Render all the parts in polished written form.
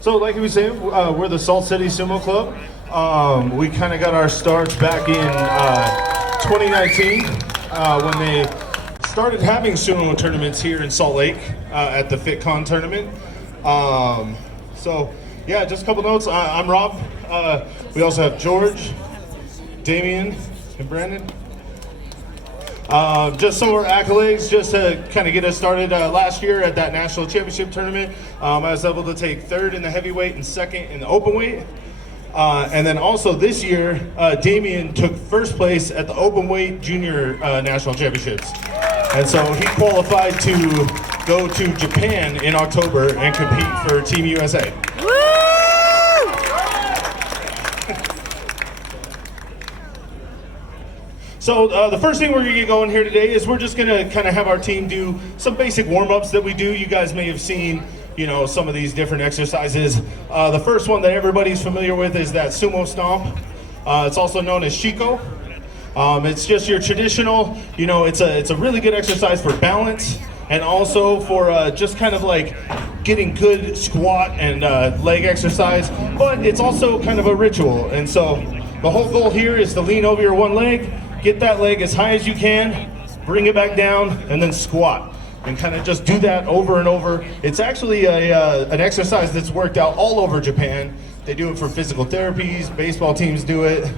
So like we say, we're the Salt City Sumo Club. We kind of got our starts back in 2019 when they started having sumo tournaments here in Salt Lake at the FitCon tournament. So yeah, just a couple notes. I'm Rob. We also have George, Damien, and Brandon. Just some of our accolades, just to kind of get us started. Last year at that national championship tournament, I was able to take third in the heavyweight and second in the open weight. And then also this year, Damien took first place at the open weight junior national championships. And so he qualified to go to Japan in October and compete for Team USA. So the first thing we're gonna get going here today is we're just gonna kind of have our team do some basic warm-ups that we do. You guys may have seen, you know, some of these different exercises. The first one that everybody's familiar with is that sumo stomp. It's also known as shiko. It's just your traditional, you know, it's a really good exercise for balance and also for just kind of like getting good squat and leg exercise, but it's also kind of a ritual. And so the whole goal here is to lean over your one leg, get that leg as high as you can, bring it back down, and then squat. And kind of just do that over and over. It's actually an exercise that's worked out all over Japan. They do it for physical therapies, baseball teams do it.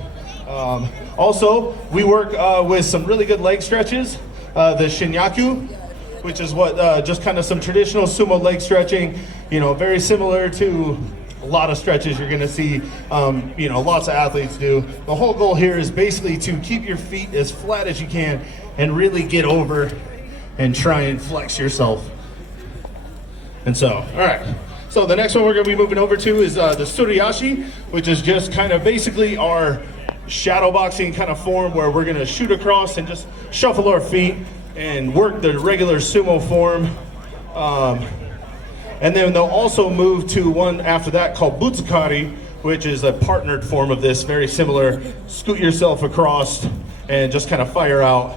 Also, we work with some really good leg stretches, the shinyaku, which is what just kind of some traditional sumo leg stretching, you know, very similar to a lot of stretches you're gonna see, you know, lots of athletes do. The whole goal here is basically to keep your feet as flat as you can and really get over and try and flex yourself. And so, all right. So the next one we're gonna be moving over to is the suriyashi, which is just kind of basically our shadow boxing kind of form where we're gonna shoot across and just shuffle our feet and work the regular sumo form. And then they'll also move to one after that called butsukari, which is a partnered form of this, very similar. Scoot yourself across and just kind of fire out.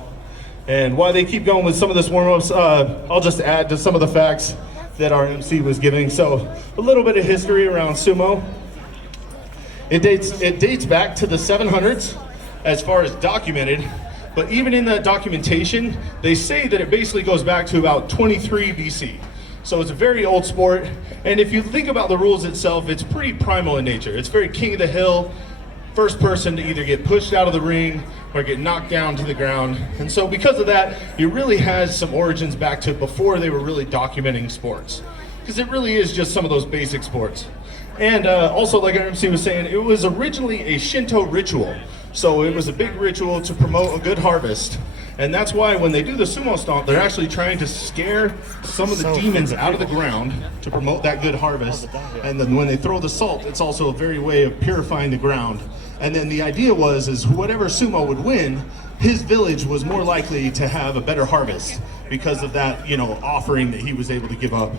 And while they keep going with some of this warm-ups, I'll just add to some of the facts that our MC was giving. So a little bit of history around sumo. It dates back to the 700s as far as documented, but even in that documentation, they say that it basically goes back to about 23 BC. So it's a very old sport, and if you think about the rules itself, it's pretty primal in nature. It's very king of the hill, first person to either get pushed out of the ring or get knocked down to the ground. And so because of that, it really has some origins back to before they were really documenting sports, because it really is just some of those basic sports. And also, like our MC was saying, it was originally a Shinto ritual. So it was a big ritual to promote a good harvest. And that's why when they do the sumo stomp, they're actually trying to scare some of the demons out of the ground to promote that good harvest. And then when they throw the salt, it's also a very way of purifying the ground. And then the idea is whatever sumo would win, his village was more likely to have a better harvest because of that, you know, offering that he was able to give up.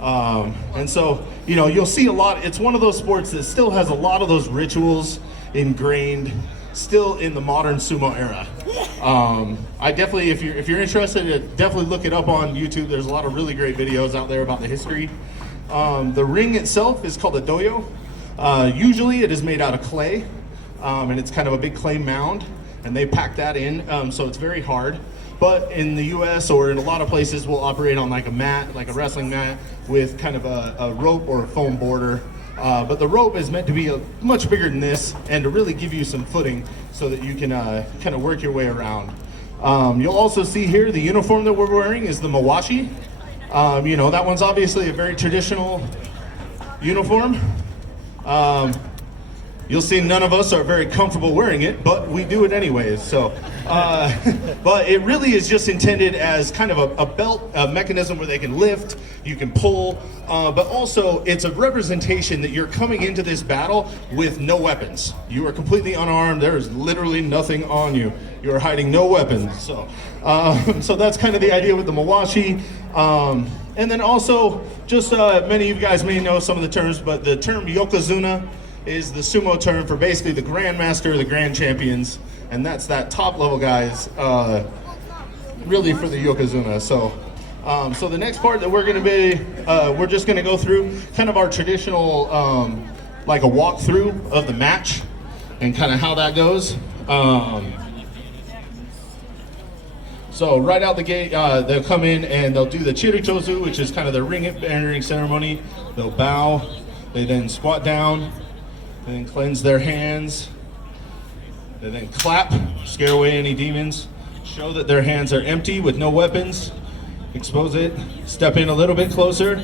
And so, you know, you'll see a lot. It's one of those sports that still has a lot of those rituals ingrained still in the modern sumo era. I definitely, if you're interested, definitely look it up on YouTube. There's a lot of really great videos out there about the history. The ring itself is called a doyo. Usually it is made out of clay, and it's kind of a big clay mound, and they pack that in, so it's very hard. But in the US or in a lot of places, we'll operate on like a mat, like a wrestling mat, with kind of a rope or a foam border. But the rope is meant to be much bigger than this and to really give you some footing so that you can kind of work your way around. You'll also see here the uniform that we're wearing is the mawashi. You know, that one's obviously a very traditional uniform. You'll see none of us are very comfortable wearing it, but we do it anyways. So, but it really is just intended as kind of a belt, a mechanism where they can lift, you can pull, but also it's a representation that you're coming into this battle with no weapons. You are completely unarmed. There is literally nothing on you. You are hiding no weapons. So, so that's kind of the idea with the mawashi. And then also, just many of you guys may know some of the terms, but the term yokozuna is the sumo term for basically the grandmaster, the grand champions, and that's that top level guys, really for the yokozuna. So So the next part that we're going to be, we're just going to go through kind of our traditional, like a walkthrough of the match and kind of how that goes. So right out the gate, they'll come in and they'll do the chirichozu, which is kind of the ring entering ceremony. They'll bow, they then squat down, they then cleanse their hands, they then clap, scare away any demons, show that their hands are empty with no weapons, expose it, step in a little bit closer.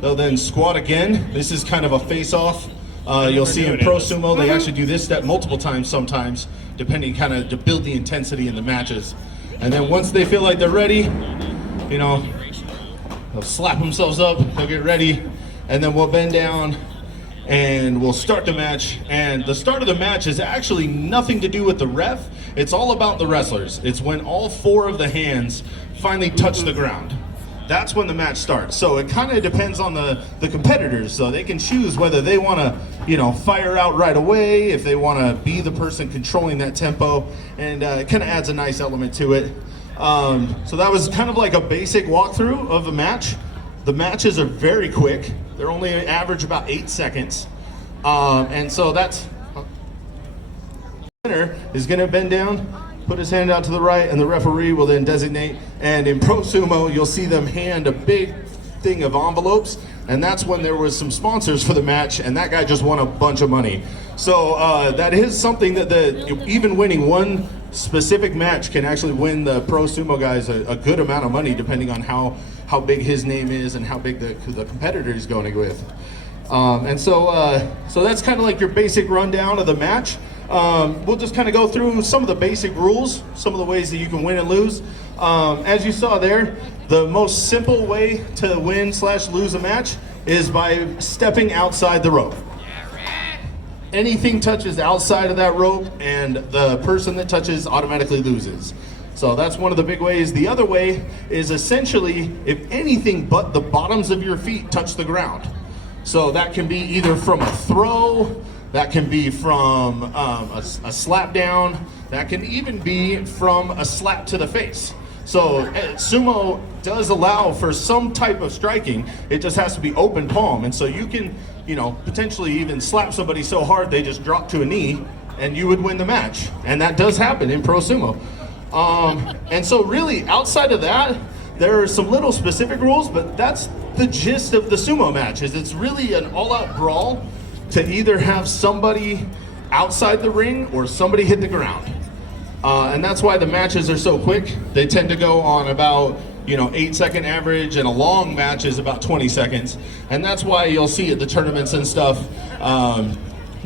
They'll then squat again. This is kind of a face-off. You'll see in Pro Sumo, they actually do this step multiple times sometimes, depending kind of to build the intensity in the matches. And then once they feel like they're ready, you know, they'll slap themselves up, they'll get ready, and then we'll bend down and we'll start the match. And the start of the match is actually nothing to do with the ref. It's all about the wrestlers. It's when all 4 of the hands finally touch the ground. That's when the match starts. So it kind of depends on the competitors. So they can choose whether they want to, you know, fire out right away, if they want to be the person controlling that tempo, and it kind of adds a nice element to it. So that was kind of like a basic walkthrough of the match. The matches are very quick. They're only average about 8 seconds. And so that's, winner is going to bend down, put his hand out to the right, and the referee will then designate. And in Pro Sumo, you'll see them hand a big thing of envelopes, and that's when there was some sponsors for the match, and that guy just won a bunch of money. So that is something that even winning one specific match can actually win the Pro Sumo guys a good amount of money, depending on how big his name is and how big the competitor he's going with. And so that's kind of like your basic rundown of the match. We'll just kind of go through some of the basic rules, some of the ways that you can win and lose. As you saw there, the most simple way to win/lose a match is by stepping outside the rope. Anything touches outside of that rope, and the person that touches automatically loses. So that's one of the big ways. The other way is essentially if anything but the bottoms of your feet touch the ground. So that can be either from a throw, that can be from a slap down, that can even be from a slap to the face. So sumo does allow for some type of striking. It just has to be open palm. And so you can, you know, potentially even slap somebody so hard they just drop to a knee and you would win the match. And that does happen in Pro Sumo. And so really outside of that, there are some little specific rules, but that's the gist of the sumo match. Is it's really an all-out brawl to either have somebody outside the ring or somebody hit the ground. And that's why the matches are so quick. They tend to go on about, 8-second average, and a long match is about 20 seconds. And that's why you'll see at the tournaments and stuff,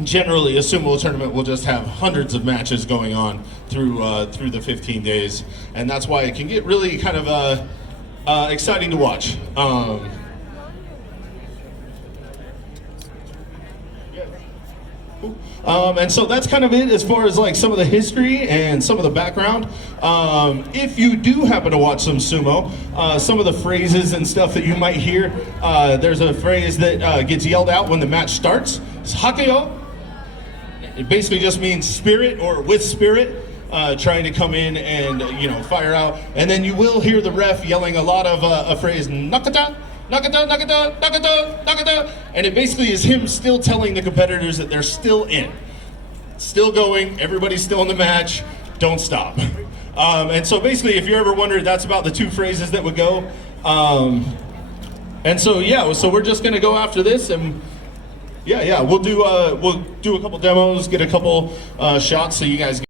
generally a sumo tournament will just have hundreds of matches going on through the 15 days. And that's why it can get really kind of exciting to watch. And so that's kind of it as far as like some of the history and some of the background. If you do happen to watch some sumo, some of the phrases and stuff that you might hear, there's a phrase that gets yelled out when the match starts. It's hakeyo. It basically just means spirit or with spirit, trying to come in and fire out. And then you will hear the ref yelling a lot of a phrase, nakata. Nakata, nakata, nakata, nakata, and it basically is him still telling the competitors that they're still in, still going, everybody's still in the match, don't stop. And so basically, if you're ever wondering, that's about the two phrases that would go. And so so we're just gonna go after this, and we'll do a couple demos, get a couple shots, so you guys get.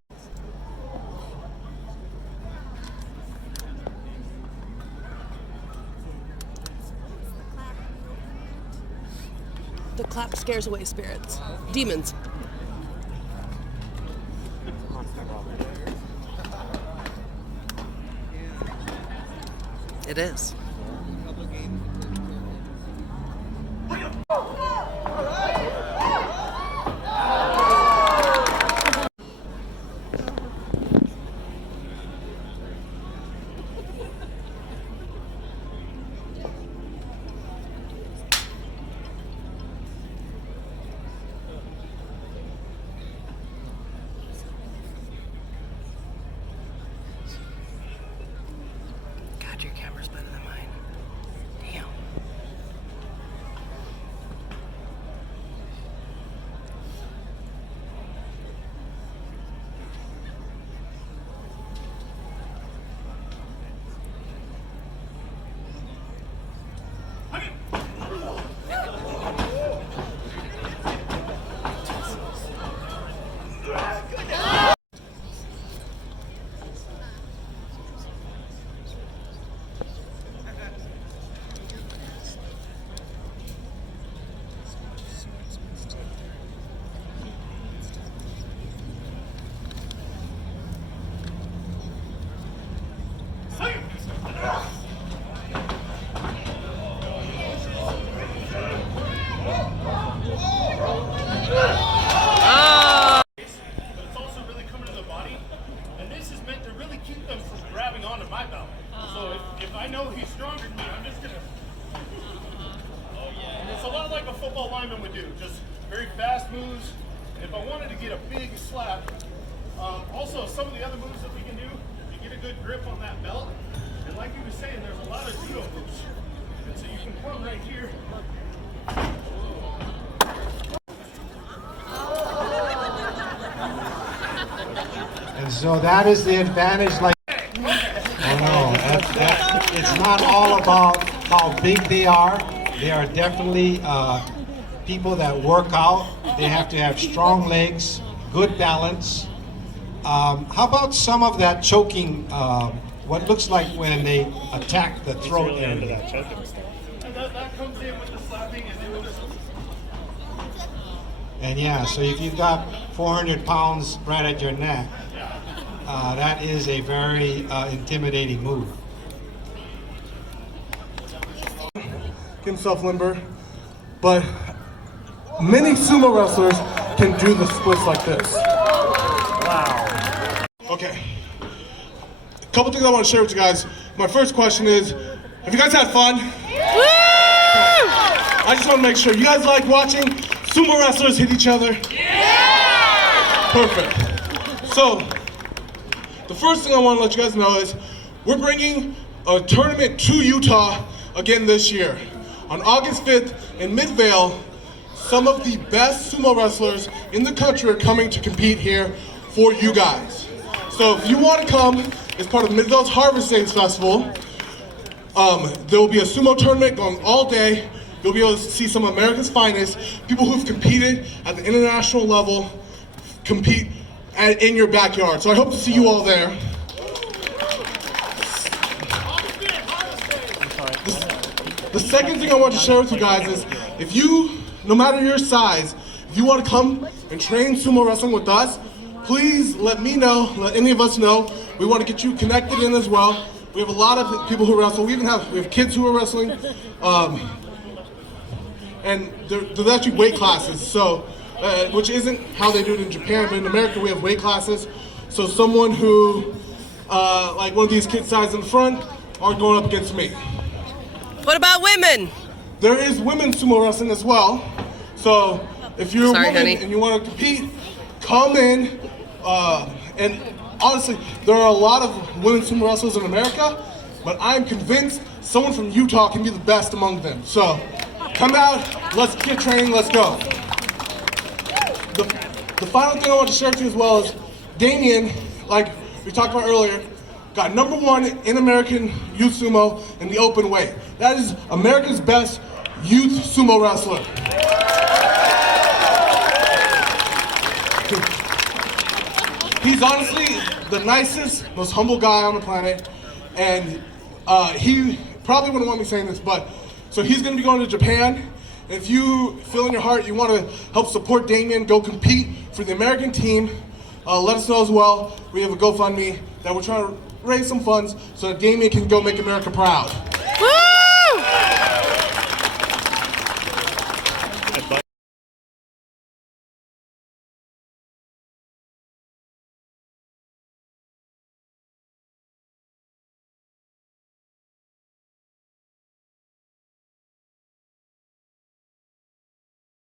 The clap scares away spirits. Demons. It is. God, your camera's better. like a football lineman would do, just very fast moves. And if I wanted to get a big slap, also some of the other moves that we can do, you get a good grip on that belt. And like you were saying, there's a lot of judo moves. And so you can come right here. And so that is the advantage. Like, it's not all about how big they are. They are definitely people that work out. They have to have strong legs, good balance. How about some of that choking? What looks like when they attack the throat Really into area? that choking stuff. And that comes in with the slapping and then with the... And yeah, so if you've got 400 pounds right at your neck, that is a very intimidating move. himself limber, but many sumo wrestlers can do the splits like this. Wow. Okay. A couple things I want to share with you guys. My first question is, have you guys had fun? I just want to make sure. You guys like watching sumo wrestlers hit each other? Yeah! Perfect. So, the first thing I want to let you guys know is we're bringing a tournament to Utah again this year. On August 5th in Midvale, some of the best sumo wrestlers in the country are coming to compete here for you guys. So if you want to come as part of Midvale's Harvest Days Festival, there will be a sumo tournament going all day. You'll be able to see some of America's finest, people who've competed at the international level, compete in your backyard. So I hope to see you all there. The second thing I want to share with you guys is, if you, no matter your size, if you want to come and train sumo wrestling with us, please let me know, let any of us know. We want to get you connected in as well. We have a lot of people who wrestle. We have kids who are wrestling, and there's actually weight classes. So, which isn't how they do it in Japan, but in America we have weight classes. So someone who, like one of these kids size in the front, are going up against me. What about women? There is women's sumo wrestling as well. So if you're Sorry, a woman honey. and you want to compete, come in. And honestly, there are a lot of women's sumo wrestlers in America, but I'm convinced someone from Utah can be the best among them. So come out, let's get training, let's go. The final thing I want to share with you as well is Damien, like we talked about earlier, got #1 in American youth sumo in the open weight. That is America's best youth sumo wrestler. He's honestly the nicest, most humble guy on the planet, and he probably wouldn't want me saying this, but so he's going to be going to Japan. If you feel in your heart you want to help support Damien, go compete for the American team, let us know as well. We have a GoFundMe that we're trying to raise some funds so that Damien can go make America proud.